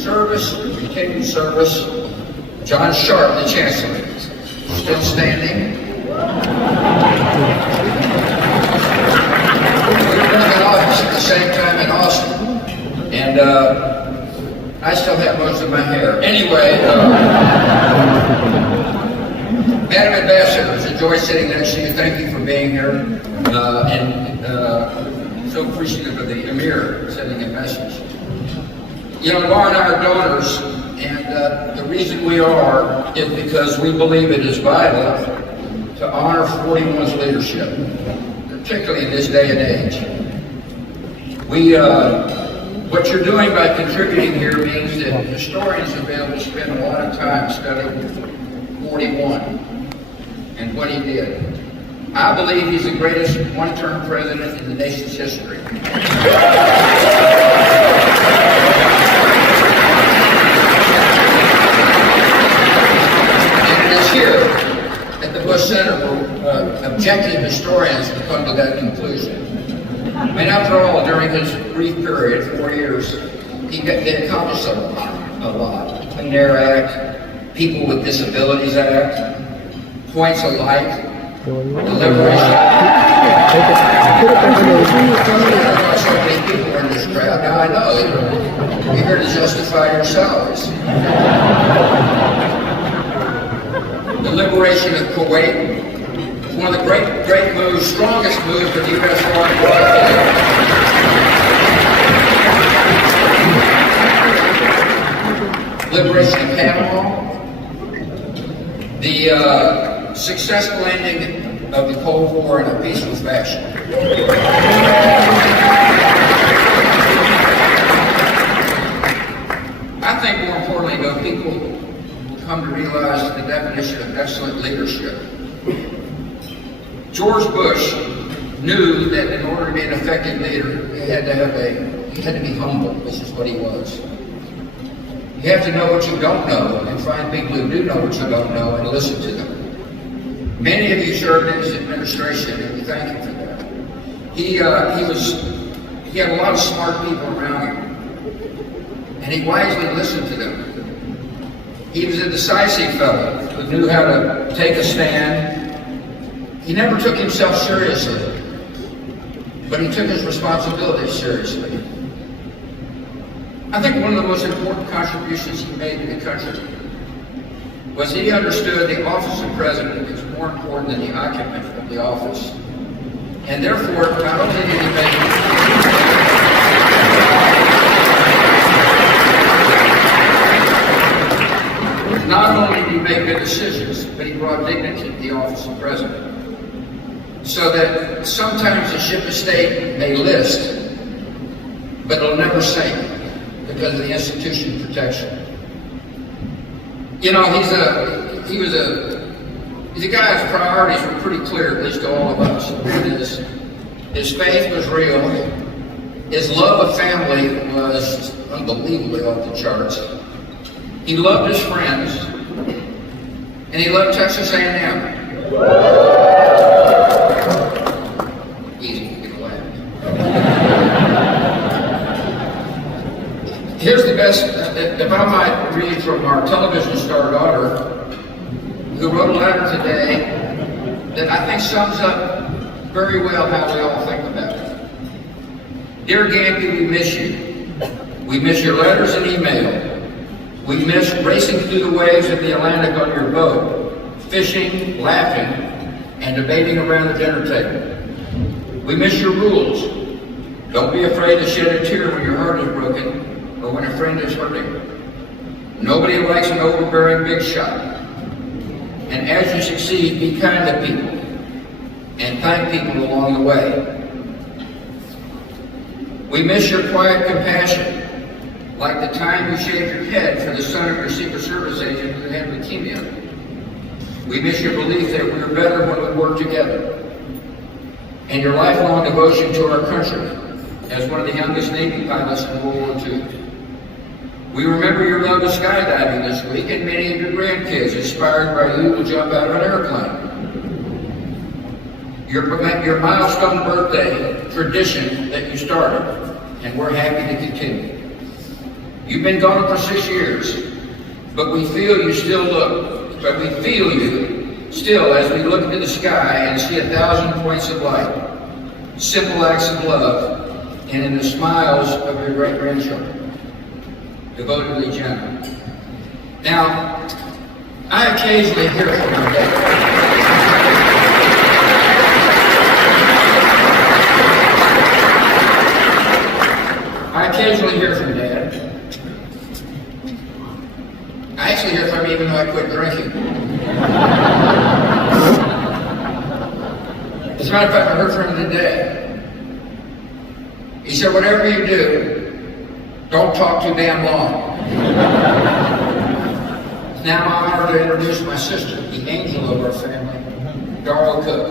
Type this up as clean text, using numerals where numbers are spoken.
service, continued service. John Sharp, the Chancellor, still standing. We were in office at the same time in Austin, and I still have most of my hair. Anyway, Madam Ambassador, it's a joy sitting next to you. Thank you for being here, and so appreciative of the Emir sending a message. You know, Laura and I are donors, and the reason we are is because we believe it is vital to honor 41's leadership, particularly in this day and age. What you're doing by contributing here means that historians have been able to spend a lot of time studying 41 and what he did. I believe he's the greatest one-term president in the nation's history. And it is here at the Bush Center where objective historians have come to that conclusion. I mean, after all, during his brief period, 4 years, they accomplished a lot. Clean Air Act, People with Disabilities Act, Points of Light, the liberation. So many people are in this crowd. Now I know, you're here to justify yourselves. The liberation of Kuwait, one of the great moves, strongest moves of the U.S. foreign policy. Liberation of Panama, the successful ending of the Cold War in a peaceful fashion. I think more importantly, though, people will come to realize the definition of excellent leadership. George Bush knew that in order to be an effective leader, he had to be humble, which is what he was. You have to know what you don't know and find people who do know what you don't know and listen to them. Many of you served in his administration, and we thank him for that. He had a lot of smart people around him, and he wisely listened to them. He was a decisive fellow who knew how to take a stand. He never took himself seriously, but he took his responsibilities seriously. I think one of the most important contributions he made to the country was he understood the office of president is more important than the occupant of the office. And therefore, not only did he make good decisions, but he brought dignity to the office of president. So that sometimes the ship of state may list, but it'll never sink because of the institution protection. You know, he's a guy whose priorities were pretty clear, at least to all of us. His faith was real. His love of family was unbelievably off the charts. He loved his friends, and he loved Texas A&M. Easy to get away. Here's the best, if I might read from our television star daughter, who wrote a letter today that I think sums up very well how we all think about it. Dear Gamby, we miss you. We miss your letters and email. We miss racing through the waves of the Atlantic on your boat, fishing, laughing, and debating around the dinner table. We miss your rules. Don't be afraid to shed a tear when your heart is broken or when a friend is hurting. Nobody likes an overbearing big shot. And as you succeed, be kind to people and thank people along the way. We miss your quiet compassion, like the time you shaved your head for the son of your Secret Service agent who had leukemia. We miss your belief that we are better when we work together, and your lifelong devotion to our country as one of the youngest Navy pilots in World War II. We remember your love of skydiving this week, and many of your grandkids, inspired by you, will jump out of an airplane. Your milestone birthday tradition that you started, and we're happy to continue. You've been gone for 6 years, but we feel you still look, but we feel you still as we look into the sky and see 1,000 points of light, simple acts of love, and in the smiles of your great-grandchildren, devotedly gentle. Now, I occasionally hear from my dad. I occasionally hear from Dad. I actually hear from him even though I quit drinking. As a matter of fact, I heard from him today. He said, whatever you do, don't talk too damn long. Now I'm honored to introduce my sister, the angel of our family, Darla Cook.